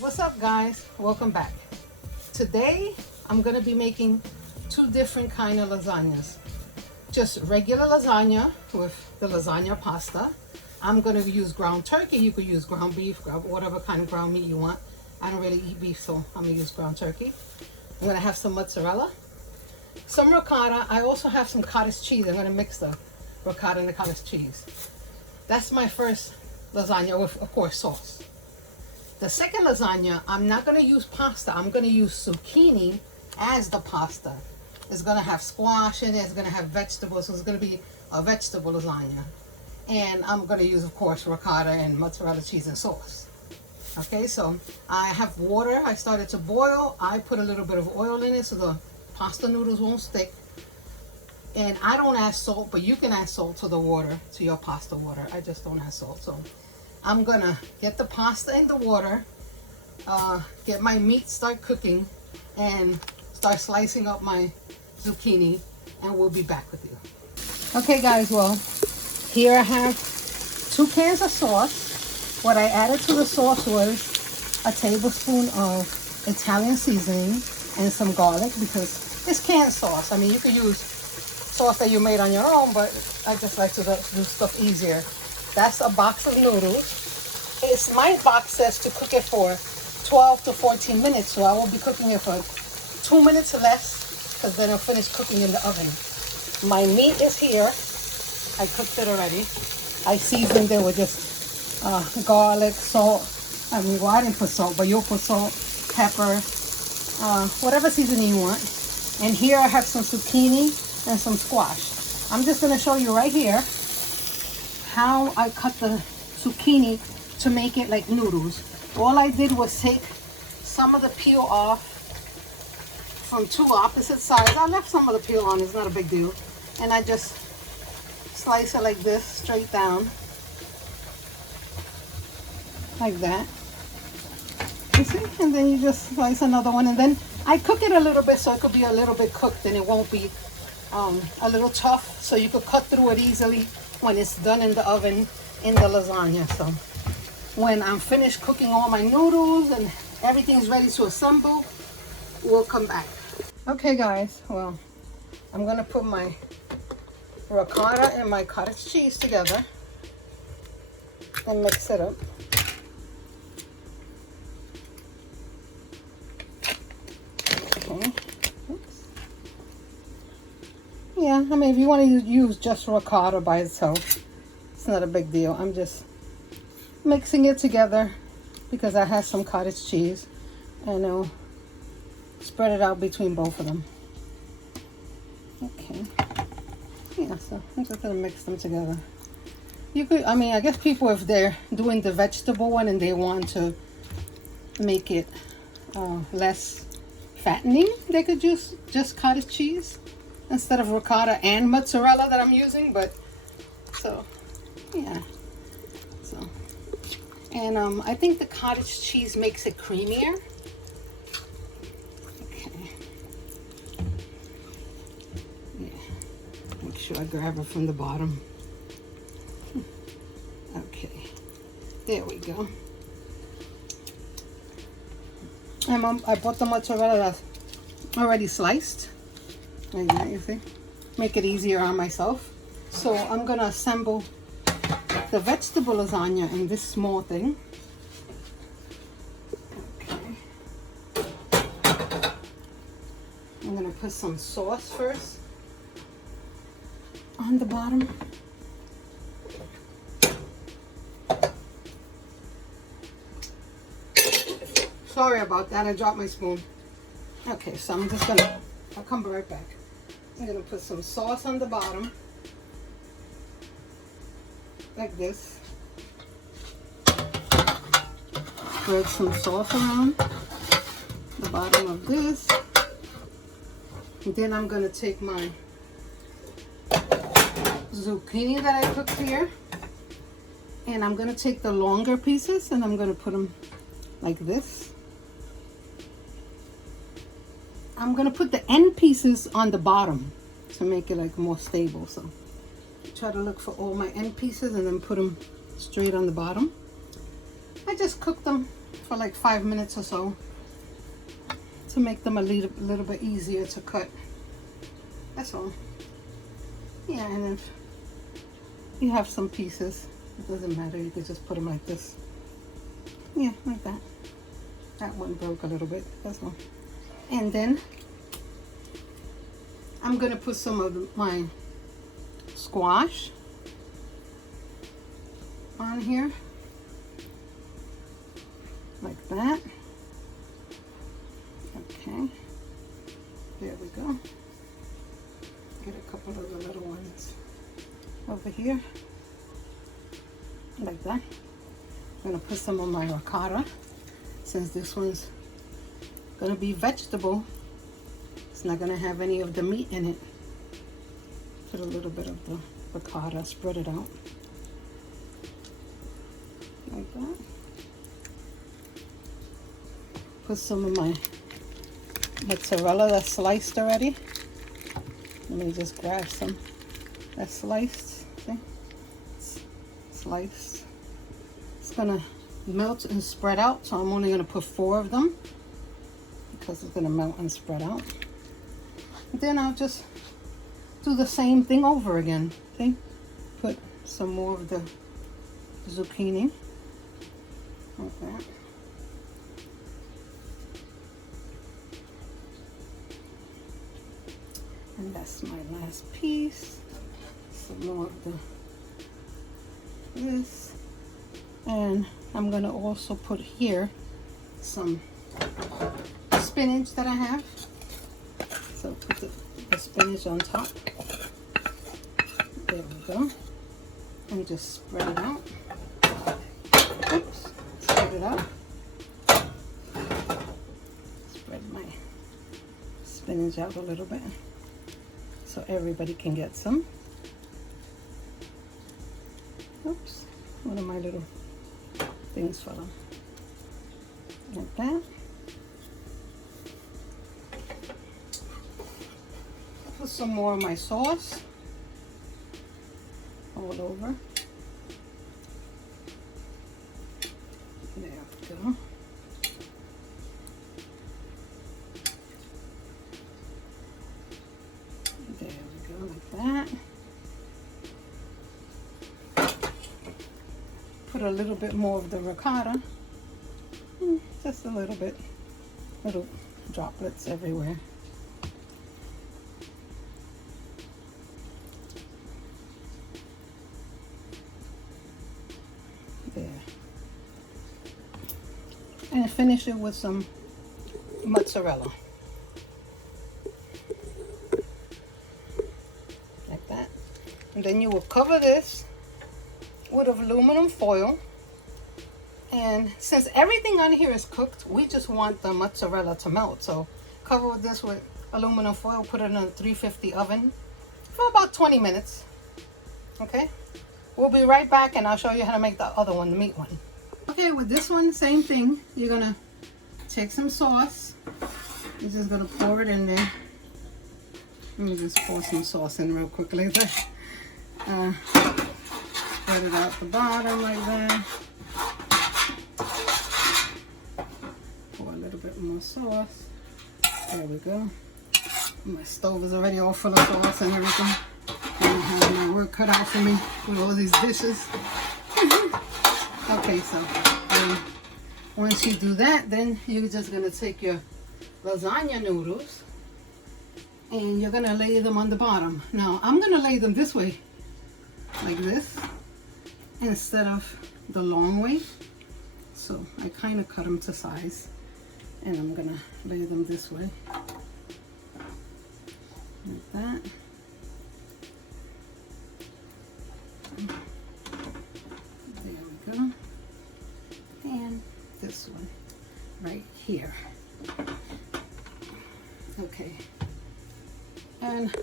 What's up, guys? Welcome back. Today I'm going to be making two different kind of lasagnas. Just regular lasagna with the lasagna pasta. I'm going to use ground turkey. You could use ground beef, whatever kind of ground meat you want. I don't really eat beef, so I'm going to use ground turkey. I'm going to have some mozzarella, some ricotta. I also have some cottage cheese. I'm going to mix the ricotta and the cottage cheese. That's my first lasagna with, of course, sauce. The second lasagna, I'm not going to use pasta. I'm going to use zucchini as the pasta. It's going to have squash in it. It's going to have vegetables. So it's going to be a vegetable lasagna. And I'm going to use, of course, ricotta and mozzarella cheese and sauce. Okay, so I have water. I started to boil. I put a little bit of oil in it so the pasta noodles won't stick. And I don't add salt, but you can add salt to the water, to your pasta water. I just don't add salt. So I'm gonna get the pasta in the water, get my meat, start cooking, and start slicing up my zucchini, and we'll be back with you. Okay guys, well, here I have 2 cans of sauce. What I added to the sauce was a tablespoon of Italian seasoning and some garlic, because it's canned sauce. I mean, you could use sauce that you made on your own, but I just like to do stuff easier. That's a box of noodles. My box says to cook it for 12 to 14 minutes, so I will be cooking it for 2 minutes less, because then it'll finish cooking in the oven. My meat is here. I cooked it already. I seasoned it with just garlic, salt. I mean, well, I didn't put salt, but you'll put salt, pepper, whatever seasoning you want. And here I have some zucchini and some squash. I'm just going to show you right here how I cut the zucchini to make it like noodles. All I did was take some of the peel off from 2 opposite sides. I left some of the peel on, it's not a big deal. And I just slice it like this, straight down. Like that. You see? And then you just slice another one. And then I cook it a little bit so it could be a little bit cooked and it won't be a little tough. So you could cut through it easily when it's done in the oven in the lasagna. So when I'm finished cooking all my noodles and everything's ready to assemble, we'll come back. Okay guys, well, I'm gonna put my ricotta and my cottage cheese together and mix it up. Okay. Oops. Yeah, I mean, if you want to use just ricotta by itself, it's not a big deal. I'm just mixing it together because I have some cottage cheese, and I'll spread it out between both of them. Okay. Yeah, so I'm just gonna mix them together. You could, I mean, I guess people, if they're doing the vegetable one and they want to make it less fattening, they could use just cottage cheese instead of ricotta and mozzarella that I'm using. But so yeah, so, and I think the cottage cheese makes it creamier. Okay. Yeah. Make sure I grab it from the bottom. Okay. There we go. And I bought the mozzarella that's already sliced. Like that, you see? Make it easier on myself. So I'm gonna assemble the vegetable lasagna in this small thing. Okay. I'm gonna put some sauce first on the bottom. Sorry about that, I dropped my spoon. Okay, so I'm just gonna, I'll come right back. I'm gonna put some sauce on the bottom, like this. Spread some sauce around the bottom of this. And then I'm gonna take my zucchini that I cooked here, and I'm gonna take the longer pieces and I'm gonna put them like this. I'm gonna put the end pieces on the bottom to make it like more stable. So try to look for all my end pieces and then put them straight on the bottom. I just cooked them for like 5 minutes or so to make them a little bit easier to cut. That's all. Yeah, and if you have some pieces, it doesn't matter, you could just put them like this. Yeah, like that. That one broke a little bit, that's all. And then I'm gonna put some of my squash on here, like that. Okay, there we go. Get a couple of the little ones over here, like that. I'm gonna put some of my ricotta, since this one's gonna be vegetable. It's not gonna have any of the meat in it. Put a little bit of the ricotta, spread it out like that. Put some of my mozzarella that's sliced already. Let me just grab some that's sliced. See? It's sliced. It's gonna melt and spread out, so I'm only gonna put 4 of them because it's gonna melt and spread out. And then I'll just do the same thing over again. See? Put some more of the zucchini like that. And that's my last piece. Some more of this. And I'm gonna also put here some spinach that I have. So put the spinach on top. There we go. And just spread it out. Oops, spread it out. Spread my spinach out a little bit so everybody can get some. Oops, one of my little things fell off. Like that. Put some more of my sauce all over. There we go. There we go, like that. Put a little bit more of the ricotta. Just a little bit. Little droplets everywhere. There. And finish it with some mozzarella. Like that. And then you will cover this with aluminum foil. And since everything on here is cooked, we just want the mozzarella to melt. So cover this with aluminum foil, put it in a 350 oven for about 20 minutes. Okay? We'll be right back and I'll show you how to make the other one, the meat one. Okay, with this one, same thing. You're gonna take some sauce. You're just gonna pour it in there. Let me just pour some sauce in real quick like that. Spread it out the bottom like that. Pour a little bit more sauce. There we go. My stove is already all full of sauce and everything. I have my work cut out for me with all these dishes. Okay, so once you do that, then you're just gonna take your lasagna noodles and you're gonna lay them on the bottom. Now I'm gonna lay them this way, like this, instead of the long way. So I kind of cut them to size, and I'm gonna lay them this way, like that. There we go. And this one right here. Okay. And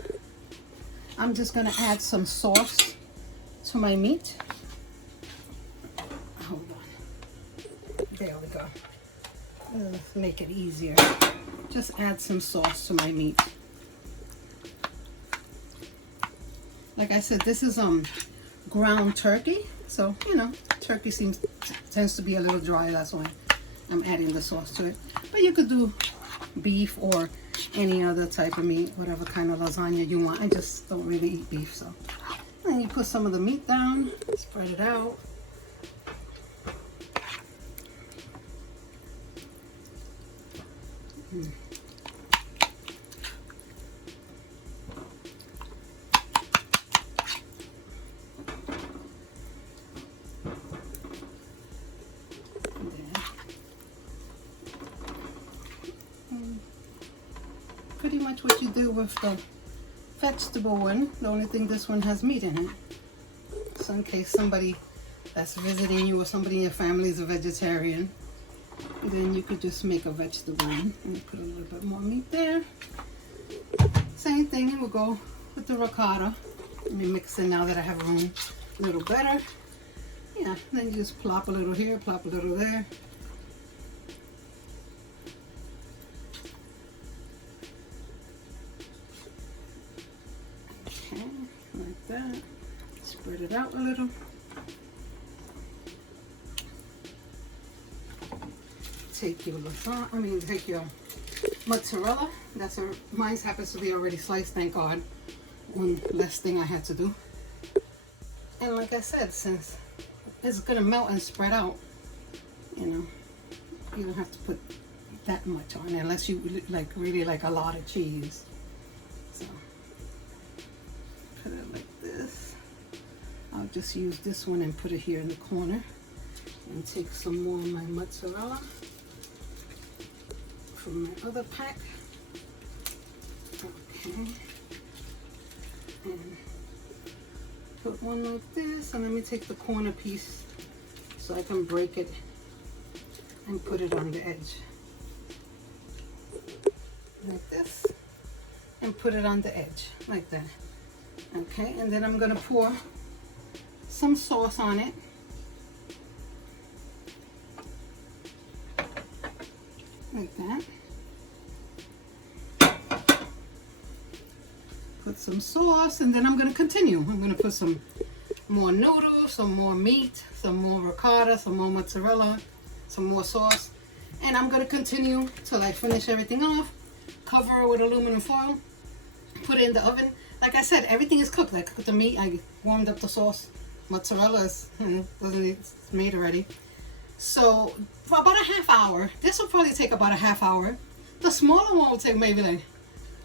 I'm just gonna add some sauce to my meat. Hold on. There we go. Let's make it easier. Just add some sauce to my meat. Like I said, this is ground turkey, so you know turkey tends to be a little dry, that's why. I'm adding the sauce to it. But you could do beef or any other type of meat, whatever kind of lasagna you want. I just don't really eat beef, so. And you put some of the meat down, spread it out. Pretty much what you do with the vegetable one. The only thing, this one has meat in it. So in case somebody that's visiting you or somebody in your family is a vegetarian, then you could just make a vegetable one and put a little bit more meat there. Same thing, we'll go with the ricotta. Let me mix it now that I have room a little better. Yeah, then you just plop a little here, plop a little there. Okay, like that. Spread it out a little. Take your lasagna, take your mozzarella. Mine happens to be already sliced, thank God. One less thing I had to do. And like I said, since it's gonna melt and spread out, you don't have to put that much on unless you really like a lot of cheese. So put it like this. I'll just use this one and put it here in the corner. And take some more of my mozzarella from my other pack. Okay. And put one like this, and let me take the corner piece so I can break it and put it on the edge. Like this. And put it on the edge, like that. Okay, and then I'm gonna pour some sauce on it. Like that. Put some sauce, and then I'm going to continue. I'm going to put some more noodles, some more meat, some more ricotta, some more mozzarella, some more sauce. And I'm going to continue till I finish everything off. Cover it with aluminum foil. Put it in the oven. Like I said, everything is cooked. I cooked the meat. I warmed up the sauce. Mozzarella is it's made already. So for about a half hour, this will probably take about a half hour. The smaller one will take maybe like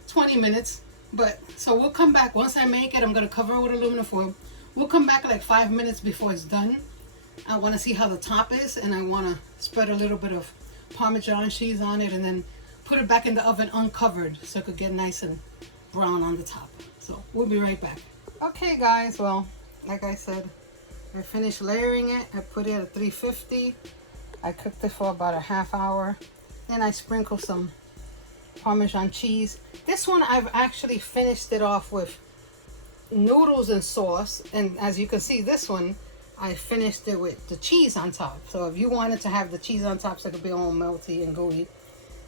20 minutes. But so we'll come back once I make it. I'm going to cover it with aluminum foil. We'll come back like 5 minutes before it's done. I want to see how the top is, and I want to spread a little bit of Parmesan cheese on it and then put it back in the oven uncovered so it could get nice and brown on the top. So we'll be right back. Okay guys, well, like I said, I finished layering it. I put it at 350. I cooked it for about a half hour. Then I sprinkled some Parmesan cheese. This one I've actually finished it off with noodles and sauce, and as you can see, this one I finished it with the cheese on top. So if you wanted to have the cheese on top so it could be all melty and gooey.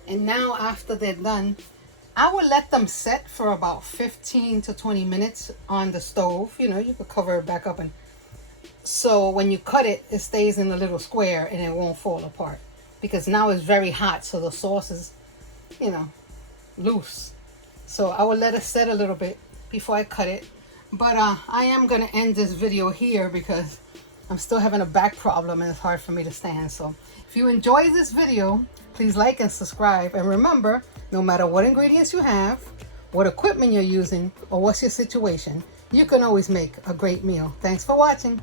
And now after they're done, I would let them set for about 15 to 20 minutes on the stove. You could cover it back up, and so when you cut it, it stays in a little square and it won't fall apart, because now it's very hot, so the sauce is loose. So I will let it set a little bit before I cut it. But I am going to end this video here because I'm still having a back problem and it's hard for me to stand. So if you enjoyed this video, please like and subscribe. And remember, no matter what ingredients you have, what equipment you're using, or what's your situation, you can always make a great meal. Thanks for watching.